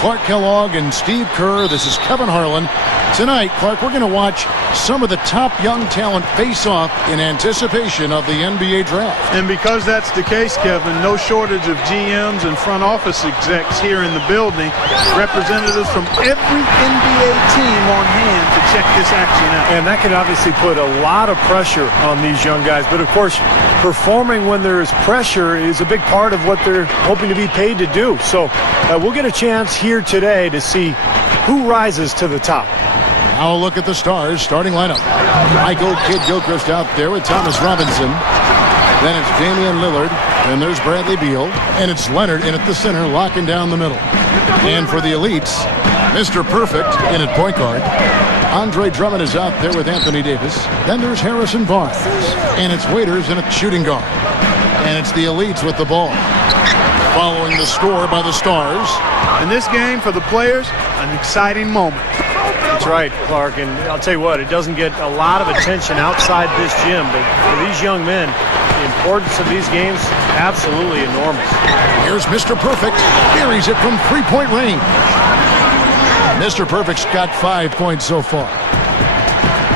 Clark Kellogg and Steve Kerr. This is Kevin Harlan. Tonight, Clark, we're going to watch some of the top young talent face off in anticipation of the NBA draft. And because that's the case, Kevin, no shortage of GMs and front office execs here in the building. Representatives from every NBA team on hand to check this action out. And that can obviously put a lot of pressure on these young guys. But, of course, performing when there is pressure is a big part of what they're hoping to be paid to do. So we'll get a chance here today to see who rises to the top. Now a look at the Stars starting lineup. Michael Kidd-Gilchrist out there with Thomas Robinson. Then it's Damian Lillard. Then there's Bradley Beal. And it's Leonard in at the center, locking down the middle. And for the elites, Mr. Perfect in at point guard. Andre Drummond is out there with Anthony Davis. Then there's Harrison Barnes. And it's Waiters in at shooting guard. And it's the elites with the ball. Following the score by the Stars. In this game, for the players, an exciting moment. That's right, Clark, and I'll tell you what, it doesn't get a lot of attention outside this gym, but for these young men, the importance of these games, absolutely enormous. Here's Mr. Perfect, buries it from three-point range. Mr. Perfect's got 5 points so far.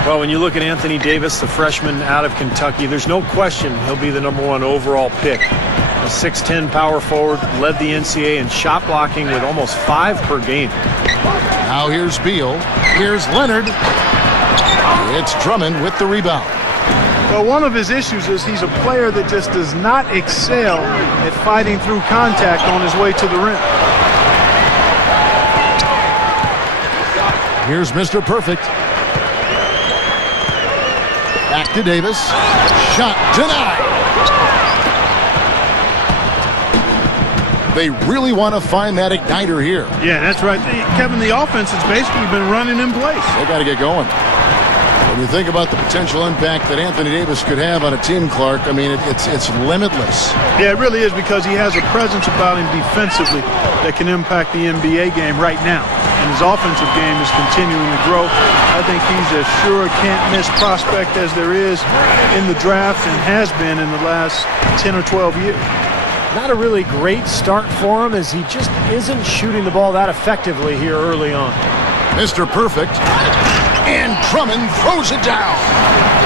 Well, when you look at Anthony Davis, the freshman out of Kentucky, there's no question he'll be the #1 overall pick. A 6'10" power forward, led the NCAA in shot blocking with almost 5 per game. Now here's Beal. Here's Leonard. It's Drummond with the rebound. Well, one of his issues is he's a player that just does not excel at fighting through contact on his way to the rim. Here's Mr. Perfect. Back to Davis. Shot denied. They really want to find that igniter here. Yeah, that's right. Kevin, the offense has basically been running in place. They got to get going. When you think about the potential impact that Anthony Davis could have on a team, Clark, I mean, it's limitless. Yeah, it really is, because he has a presence about him defensively that can impact the NBA game right now. And his offensive game is continuing to grow. I think he's a sure can't-miss prospect as there is in the draft and has been in the last 10 or 12 years. Not a really great start for him, as he just isn't shooting the ball that effectively here early on. Mr. Perfect. And Drummond throws it down.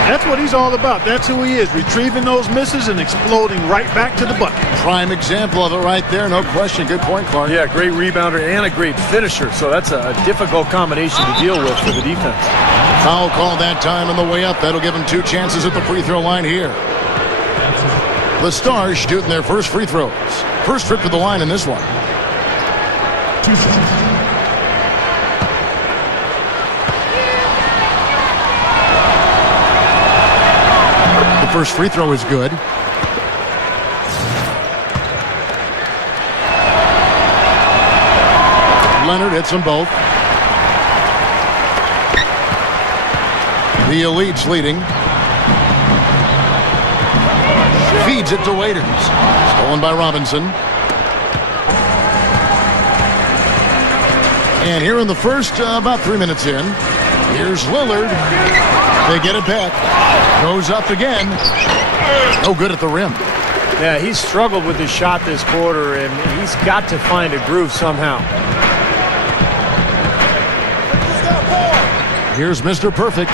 That's what he's all about. That's who he is, retrieving those misses and exploding right back to the bucket. Prime example of it right there, no question. Good point, Clark. Yeah, great rebounder and a great finisher, so that's a difficult combination to deal with for the defense. Foul call that time on the way up. That'll give him 2 chances at the free throw line here. The Stars shooting their first free throws. First trip to the line in this one. The first free throw is good. Leonard hits them both. The elites leading. Feeds it to Waiters. Stolen by Robinson. And here in the first, about 3 minutes in, here's Lillard. They get it back. Goes up again. No good at the rim. Yeah, he's struggled with his shot this quarter, and he's got to find a groove somehow. Here's Mr. Perfect.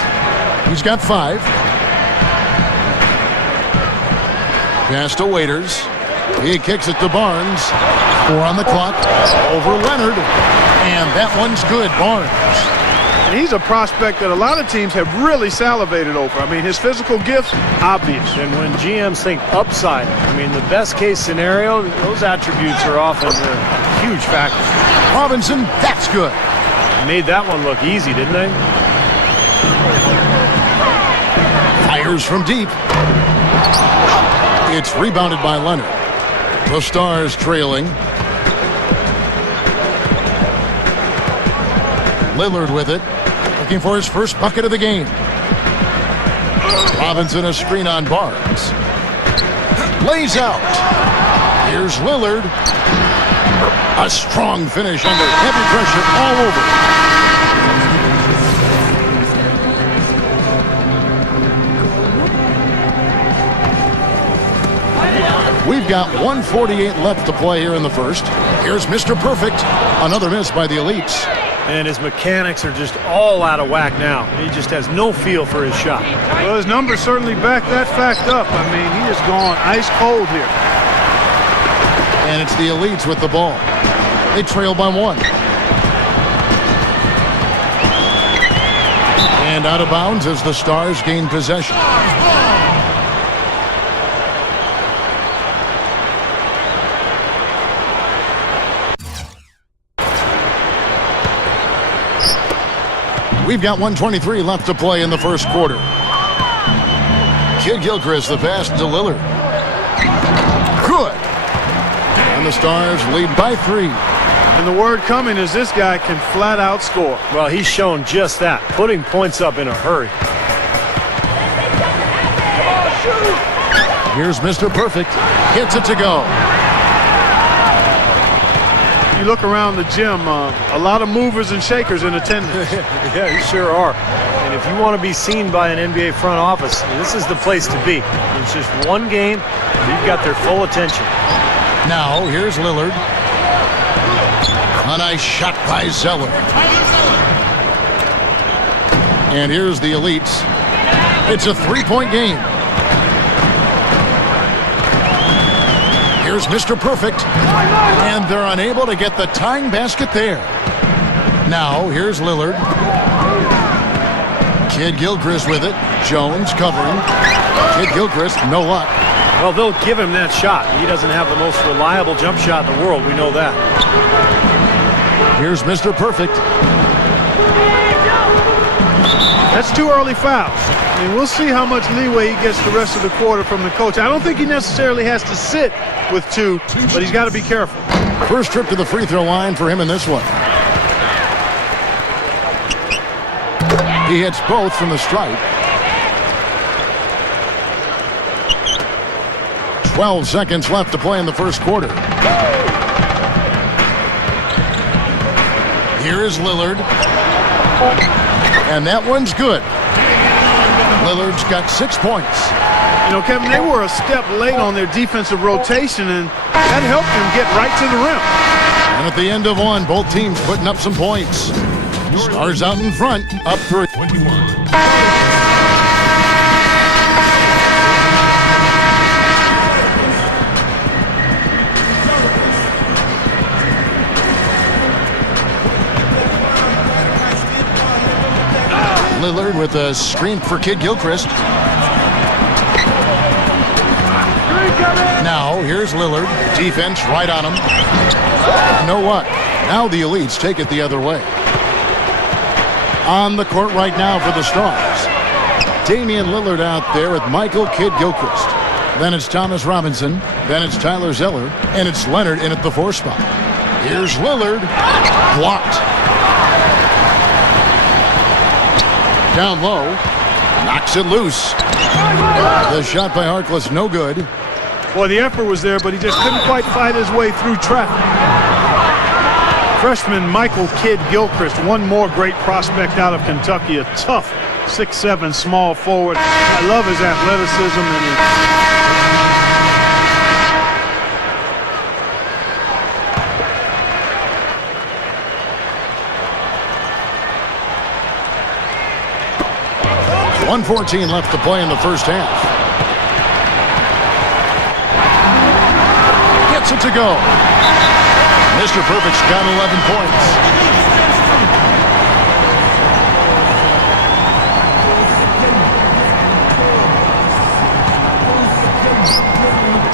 He's got 5. Pass to Waiters. He kicks it to Barnes. 4 on the clock. Over Leonard. And that one's good. Barnes. And he's a prospect that a lot of teams have really salivated over. I mean, his physical gifts, obvious. And when GMs think upside, I mean, the best case scenario, those attributes are often a huge factor. Robinson, that's good. Made that one look easy, didn't they? Fires from deep. It's rebounded by Leonard. The Stars trailing. Lillard with it. Looking for his first bucket of the game. Robinson a screen on Barnes. Lays out. Here's Lillard. A strong finish under heavy pressure all over. We've We've got 1:48 left to play here in the first. Here's Mr. Perfect. Another miss by the elites. And his mechanics are just all out of whack now. He just has no feel for his shot. Well, his numbers certainly back that fact up. I mean, he is gone ice cold here. And it's the elites with the ball. They trail by 1. And out of bounds as the Stars gain possession. We've got 1:23 left to play in the first quarter. Kid Gilchrist, the pass to Lillard. Good. And the Stars lead by 3. And the word coming is this guy can flat out score. Well, he's shown just that, putting points up in a hurry. Here's Mr. Perfect. Gets it to go. You look around the gym, a lot of movers and shakers in attendance. Yeah, you sure are. And if you want to be seen by an NBA front office, this is the place to be. It's just one game, and you've got their full attention. Now, here's Lillard. A nice shot by Zeller. And here's the elites. It's a 3-point game. Here's Mr. Perfect. And they're unable to get the tying basket there. Now, here's Lillard. Kid Gilchrist with it. Jones covering. Kid Gilchrist, no luck. Well, they'll give him that shot. He doesn't have the most reliable jump shot in the world. We know that. Here's Mr. Perfect. That's 2 early fouls. I mean, we'll see how much leeway he gets the rest of the quarter from the coach. I don't think he necessarily has to sit with 2, but he's got to be careful. First trip to the free throw line for him in this one. He hits both from the stripe. 12 seconds left to play in the first quarter. Here's Lillard. And that one's good. Lillard's got 6 points. You know, Kevin, they were a step late on their defensive rotation, and that helped them get right to the rim. And at the end of one, both teams putting up some points. Stars out in front, up 3. Lillard with a screen for Kid Gilchrist. Now, here's Lillard. Defense right on him. You know what? Now the elites take it the other way. On the court right now for the Stars. Damian Lillard out there with Michael Kid Gilchrist. Then it's Thomas Robinson. Then it's Tyler Zeller. And it's Leonard in at the 4 spot. Here's Lillard. Blocked. Down low. Knocks it loose. The shot by Harkless, no good. Well, the effort was there, but he just couldn't quite fight his way through traffic. Freshman Michael Kid Gilchrist, one more great prospect out of Kentucky, a tough 6'7" small forward. I love his athleticism and his .114 left to play in the first half. Gets it to go. Mr. Perfect's got 11 points.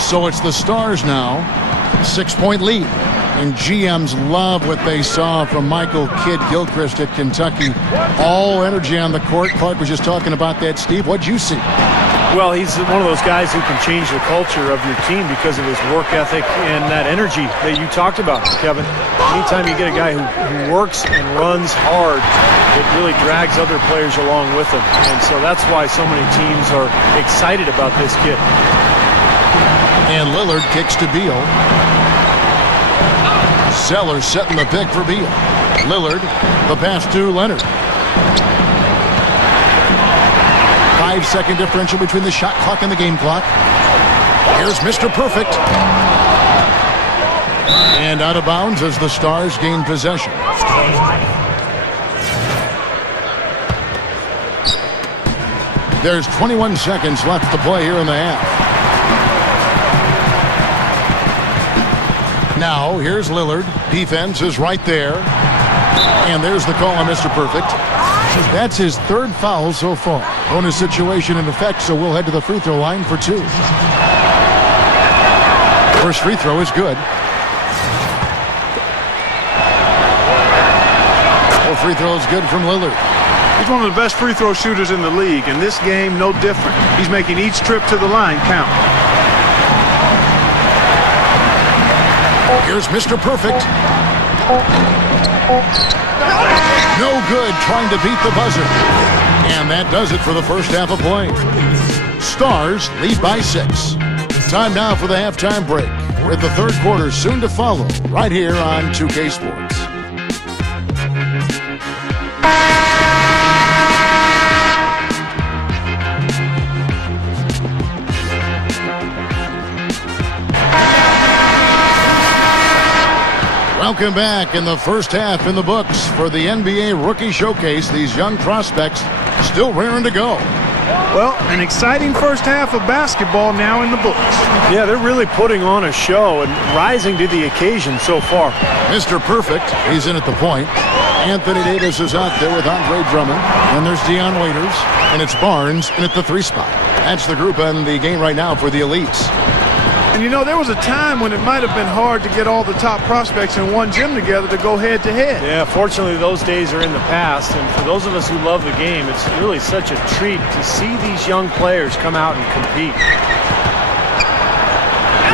So it's the Stars now. 6-point lead. And GMs love what they saw from Michael Kid Gilchrist at Kentucky. All energy on the court. Clark was just talking about that, Steve. What'd you see? Well, he's one of those guys who can change the culture of your team because of his work ethic and that energy that you talked about, Kevin. Anytime you get a guy who works and runs hard, it really drags other players along with him. And so that's why so many teams are excited about this kid. And Lillard kicks to Beal. Zeller setting the pick for Beal. Lillard, the pass to Leonard. 5-second differential between the shot clock and the game clock. Here's Mr. Perfect. And out of bounds as the Stars gain possession. There's 21 seconds left to play here in the half. Now, here's Lillard. Defense is right there. And there's the call on Mr. Perfect. That's his third foul so far. Bonus situation in effect, so we'll head to the free throw line for 2. First free throw is good. Free throw is good from Lillard. He's one of the best free throw shooters in the league, and this game no different. He's making each trip to the line count. Here's Mr. Perfect. No good, trying to beat the buzzer. And that does it for the first half of play. Stars lead by 6. Time now for the halftime break, with the third quarter soon to follow, right here on 2K Sports. Welcome back. In the first half in the books for the NBA Rookie Showcase. These young prospects still raring to go. Well, an exciting first half of basketball now in the books. Yeah, they're really putting on a show and rising to the occasion so far. Mr. Perfect, he's in at the point. Anthony Davis is out there with Andre Drummond. Then there's Dion Waiters, and it's Barnes in at the 3 spot. That's the group in the game right now for the elites. And you know, there was a time when it might have been hard to get all the top prospects in one gym together to go head-to-head. Yeah, fortunately, those days are in the past. And for those of us who love the game, it's really such a treat to see these young players come out and compete.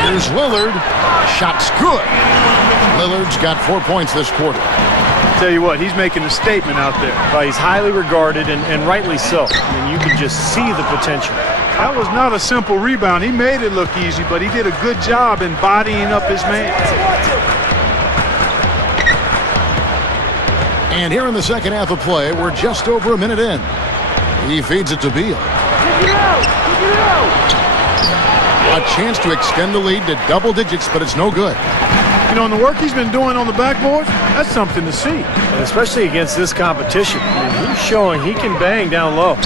Here's Lillard. Shot's good. Lillard's got 4 points this quarter. Tell you what, he's making a statement out there. Well, he's highly regarded, and rightly so. I mean, you can just see the potential. That was not a simple rebound. He made it look easy, but he did a good job in bodying up his man. And here in the second half of play, we're just over a minute in. He feeds it to Beal. A chance to extend the lead to double digits, but it's no good. You know, and the work he's been doing on the backboard, that's something to see. And especially against this competition. I mean, he's showing he can bang down low.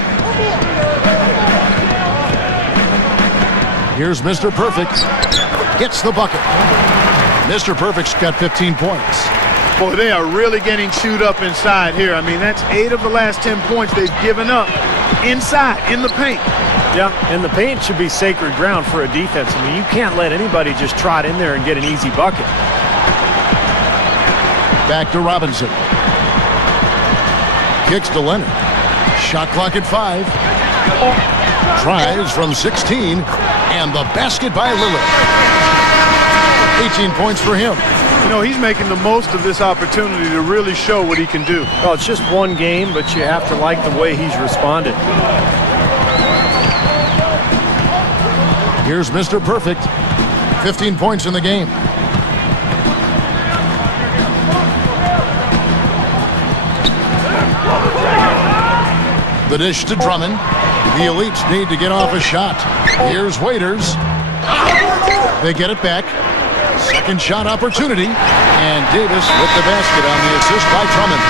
Here's Mr. Perfect. Gets the bucket. Mr. Perfect's got 15 points. Boy, they are really getting chewed up inside here. I mean, that's 8 of the last 10 points they've given up inside, in the paint. Yeah, and the paint should be sacred ground for a defense. I mean, you can't let anybody just trot in there and get an easy bucket. Back to Robinson. Kicks to Leonard. Shot clock at 5. Tries from 16. And the basket by Lillard. 18 points for him. You know, he's making the most of this opportunity to really show what he can do. Well, it's just one game, but you have to like the way he's responded. Here's Mr. Perfect. 15 points in the game. The dish to Drummond. The elites need to get off a shot. Here's Waiters. They get it back. Second shot opportunity. And Davis with the basket on the assist by Drummond.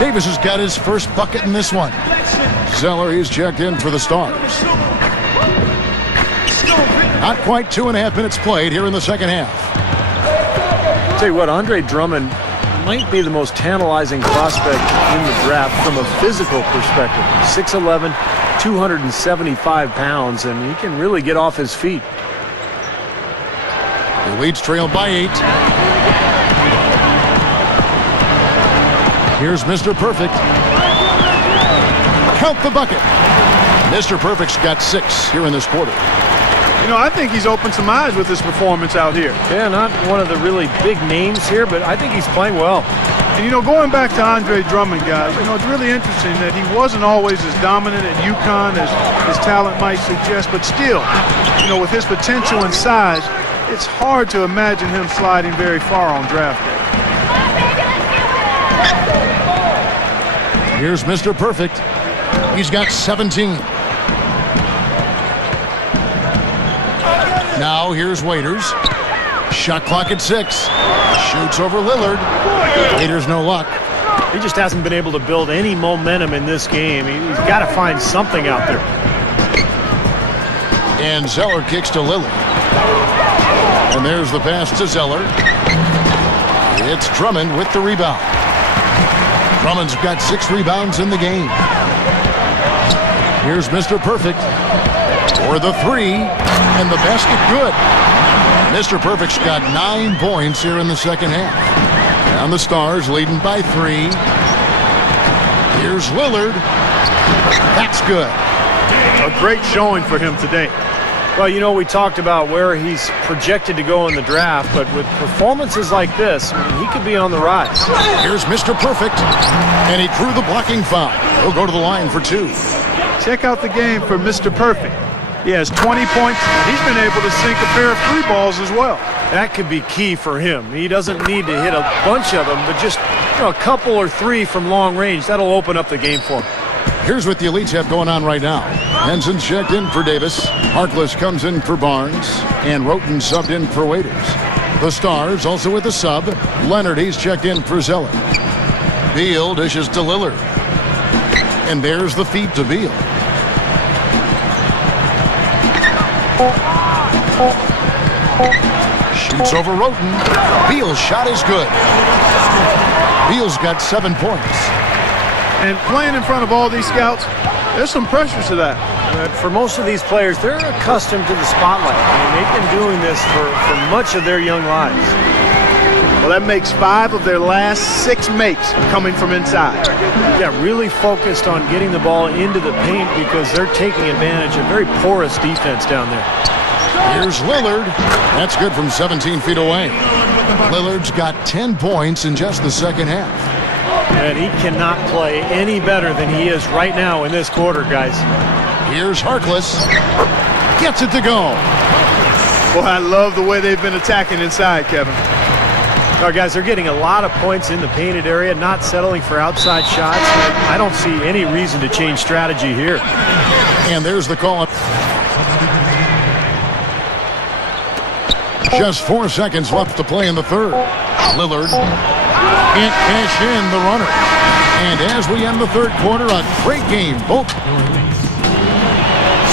Davis has got his first bucket in this one. Zeller, he's checked in for the Stars. Not quite 2.5 minutes played here in the second half. I'll tell you what, Andre Drummond might be the most tantalizing prospect in the draft from a physical perspective. 6'11", 275 pounds, and he can really get off his feet. The Elites trailed by 8. Here's Mr. Perfect. Count the bucket. Mr. Perfect's got 6 here in this quarter. You know, I think he's opened some eyes with his performance out here. Yeah, not one of the really big names here, but I think he's playing well. And, you know, going back to Andre Drummond, guys, you know, it's really interesting that he wasn't always as dominant at UConn as his talent might suggest, but still, you know, with his potential and size, it's hard to imagine him sliding very far on draft day. Here's Mr. Perfect. He's got 17. Now here's Waiters. Shot clock at 6. Shoots over Lillard. Waiters no luck. He just hasn't been able to build any momentum in this game. He's got to find something out there. And Zeller kicks to Lillard. And there's the pass to Zeller. It's Drummond with the rebound. Drummond's got 6 rebounds in the game. Here's Mr. Perfect for the 3, and the basket good. Mr. Perfect's got 9 points here in the second half. And the Stars leading by 3. Here's Lillard. That's good. A great showing for him today. Well, you know, we talked about where he's projected to go in the draft, but with performances like this, he could be on the rise. Here's Mr. Perfect, and he drew the blocking foul. He'll go to the line for 2. Check out the game for Mr. Perfect. He has 20 points. He's been able to sink a pair of 3 balls as well. That could be key for him. He doesn't need to hit a bunch of them, but just a couple or 3 from long range. That'll open up the game for him. Here's what the Elites have going on right now. Henson's checked in for Davis. Harkless comes in for Barnes. And Roten subbed in for Waiters. The Stars also with a sub. Leonard, he's checked in for Zeller. Beal dishes to Lillard. And there's the feed to Beal. Shoots over Roten. Beal's shot is good. Beal's got 7 points. And playing in front of all these scouts, there's some pressure to that. But for most of these players, they're accustomed to the spotlight. I mean, they've been doing this for much of their young lives. Well, that makes 5 of their last 6 makes coming from inside. Yeah, really focused on getting the ball into the paint because they're taking advantage of very porous defense down there. Here's Lillard. That's good from 17 feet away. Lillard's got 10 points in just the second half. And he cannot play any better than he is right now in this quarter, guys. Here's Harkless. Gets it to go. Boy, I love the way they've been attacking inside, Kevin. Now, guys, they're getting a lot of points in the painted area, not settling for outside shots. I don't see any reason to change strategy here. And there's the call. Just 4 seconds left to play in the third. Lillard can't cash in the runner. And as we end the third quarter, a great game. Both.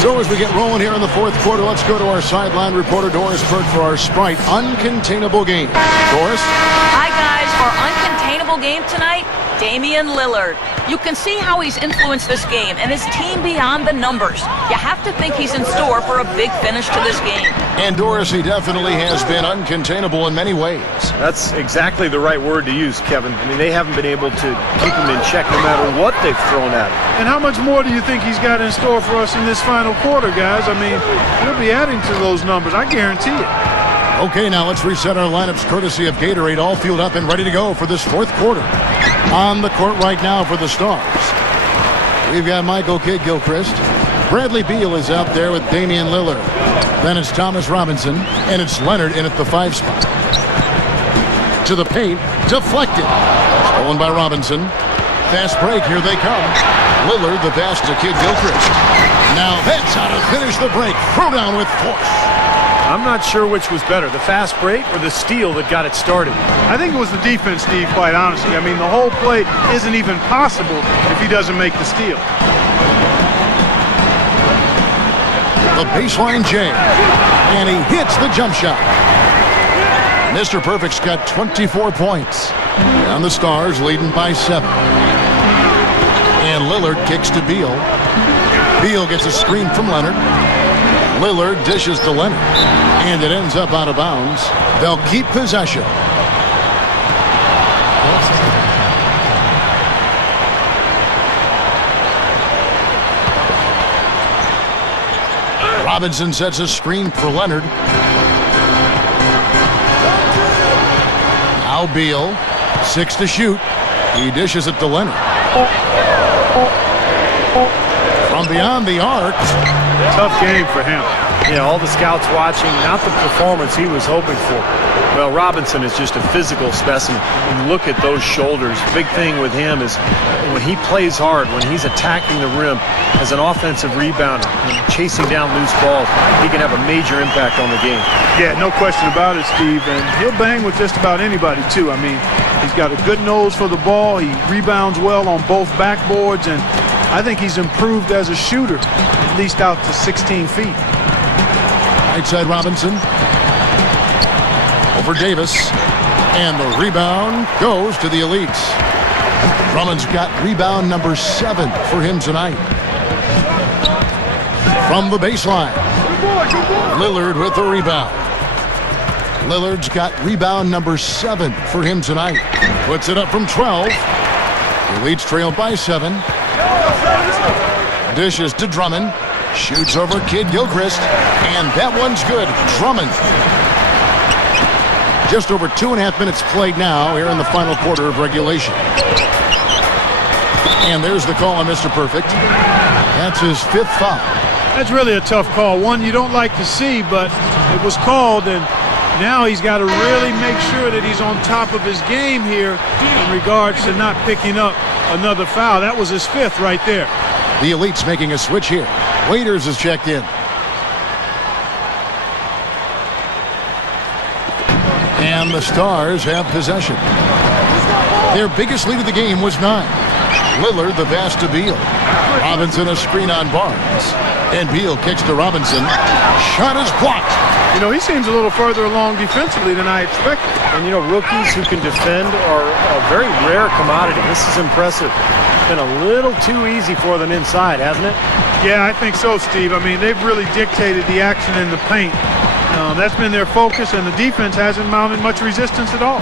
So as we get rolling here in the fourth quarter, let's go to our sideline reporter, Doris Burke, for our Sprite Uncontainable game. Doris? Hi, guys. Our uncontainable game tonight, Damian Lillard. You can see how he's influenced this game and his team beyond the numbers. You have to think he's in store for a big finish to this game. And Doris, he definitely has been uncontainable in many ways. That's exactly the right word to use, Kevin. I mean, they haven't been able to keep him in check no matter what they've thrown at him. And how much more do you think he's got in store for us in this final quarter, guys? I mean, he'll be adding to those numbers. I guarantee it. Okay, now let's reset our lineups courtesy of Gatorade, all fueled up and ready to go for this fourth quarter. On the court right now for the Stars, we've got Michael Kidd-Gilchrist. Bradley Beal is out there with Damian Lillard. Then it's Thomas Robinson, and it's Leonard in at the 5 spot. To the paint, deflected. Stolen by Robinson. Fast break, here they come. Lillard, the pass to Kidd-Gilchrist. Now that's how to finish the break. Throw down with force. I'm not sure which was better, the fast break or the steal that got it started. I think it was the defense, Steve, quite honestly. I mean, the whole play isn't even possible if he doesn't make the steal. The baseline J, and he hits the jump shot. Mr. Perfect's got 24 points. And the Stars leading by 7. And Lillard kicks to Beal. Beal gets a screen from Leonard. Lillard dishes to Leonard, and it ends up out of bounds. They'll keep possession. Robinson sets a screen for Leonard. Now Beal, 6 to shoot. He dishes it to Leonard. From beyond the arc. Tough game for him. you know, all the scouts watching, not the performance he was hoping for. Well, Robinson is just a physical specimen. And look at those shoulders. Big thing with him is when he plays hard, when he's attacking the rim as an offensive rebounder and chasing down loose balls, he can have a major impact on the game. Yeah, no question about it, Steve. And he'll bang with just about anybody, too. I mean, he's got a good nose for the ball. He rebounds well on both backboards. And I think he's improved as a shooter, at least out to 16 feet. Right side Robinson. Over Davis. And the rebound goes to the Elites. Drummond's got rebound number 7 for him tonight. From the baseline. Lillard with the rebound. Lillard's got rebound number 7 for him tonight. Puts it up from 12. The Elites trail by 7. Dishes to Drummond. Shoots over Kid Gilchrist. And that one's good. Drummond. Just over 2.5 minutes played now here in the final quarter of regulation. And there's the call on Mr. Perfect. That's his 5th foul. That's really a tough call. One you don't like to see, but it was called, and now he's got to really make sure that he's on top of his game here in regards to not picking up another foul. That was his 5th right there. The Elites making a switch here. Waiters is checked in. And the Stars have possession. Their biggest lead of the game was 9. Lillard the pass to Beal. Robinson a screen on Barnes. And Beal kicks to Robinson. Shot is blocked. You know, he seems a little further along defensively than I expected. And, you know, rookies who can defend are a very rare commodity. This is impressive. Been a little too easy for them inside, hasn't it? Yeah, I think so, Steve. I mean, they've really dictated the action in the paint. That's been their focus, and the defense hasn't mounted much resistance at all.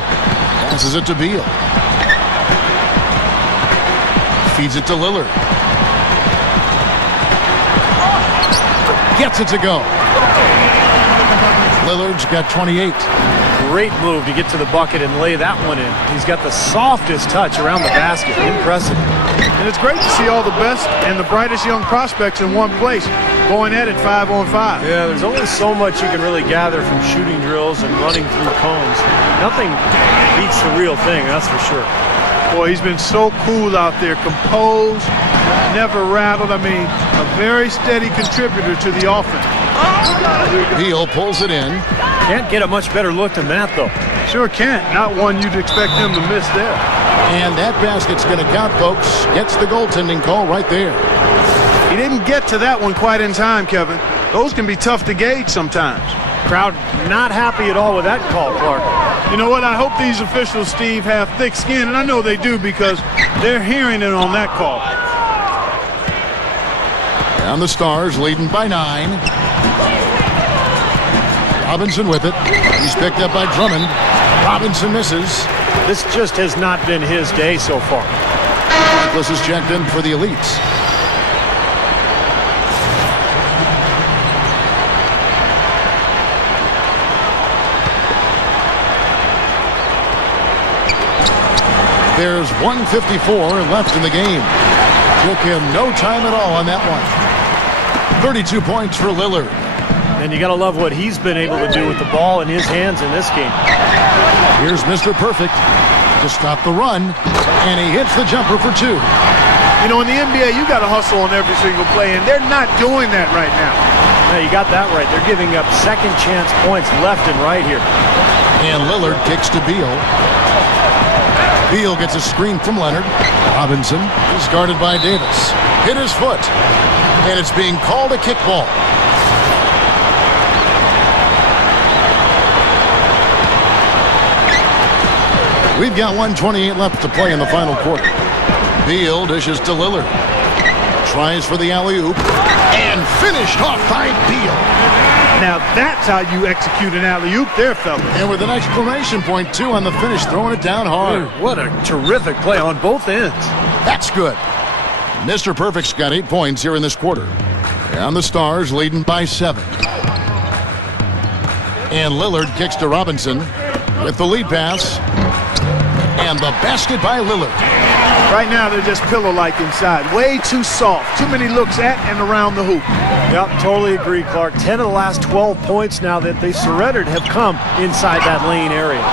Passes it to Beal. Feeds it to Lillard. Gets it to go. Lillard's got 28. Great move to get to the bucket and lay that one in. He's got the softest touch around the basket. Impressive. And it's great to see all the best and the brightest young prospects in one place, going at it 5-on-5. Yeah, there's only so much you can really gather from shooting drills and running through cones. Nothing beats the real thing, that's for sure. Boy, he's been so cool out there, composed, never rattled. I mean, a very steady contributor to the offense. Beal pulls it in. Can't get a much better look than that, though. Sure can't. Not one you'd expect him to miss there. And that basket's going to count, folks. Gets the goaltending call right there. He didn't get to that one quite in time, Kevin. Those can be tough to gauge sometimes. Crowd not happy at all with that call, Clark. You know what? I hope these officials, Steve, have thick skin, and I know they do because they're hearing it on that call. And the Stars leading by 9. Robinson with it. He's picked up by Drummond. Robinson misses. This just has not been his day so far. Nicholas is checked in for the Elites. There's 1:54 left in the game. Took him no time at all on that one. 32 points for Lillard. And you got to love what he's been able to do with the ball in his hands in this game. Here's Mr. Perfect to stop the run, and he hits the jumper for 2. You know, in the NBA, you got to hustle on every single play, and they're not doing that right now. No, you got that right. They're giving up second chance points left and right here. And Lillard kicks to Beal. Beal gets a screen from Leonard. Robinson is guarded by Davis. Hit his foot, and it's being called a kickball. We've got 1:28 left to play in the final quarter. Beal dishes to Lillard. Tries for the alley-oop. And finished off by Beal. Now that's how you execute an alley-oop there, fella. And with an exclamation point, too, on the finish, throwing it down hard. What a terrific play on both ends. That's good. Mr. Perfect's got 8 points here in this quarter. And the Stars leading by 7. And Lillard kicks to Robinson with the lead pass. And the basket by Lillard. Right now, they're just pillow-like inside. Way too soft. Too many looks at and around the hoop. Yep, totally agree, Clark. 10 of the last 12 points now that they surrendered have come inside that lane area.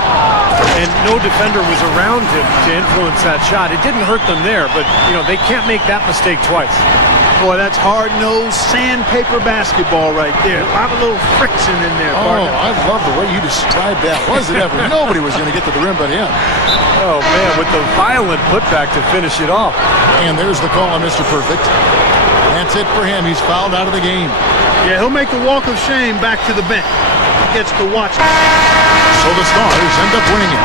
And no defender was around him to influence that shot. It didn't hurt them there, but, you know, they can't make that mistake twice. Boy, that's hard-nosed sandpaper basketball right there. A lot of little friction in there, partner. Oh, I love the way you described that. Was it ever? Nobody was going to get to the rim but him. Oh, man, with the violent putback to finish it off. And there's the call on Mr. Perfect. That's it for him. He's fouled out of the game. Yeah, he'll make the walk of shame back to the bench. He gets to watch. So the Stars end up winning it.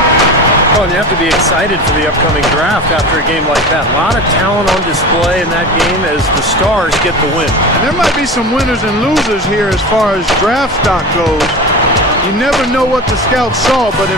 Well, you have to be excited for the upcoming draft after a game like that. A lot of talent on display in that game as the Stars get the win. And there might be some winners and losers here as far as draft stock goes. You never know what the scouts saw, but in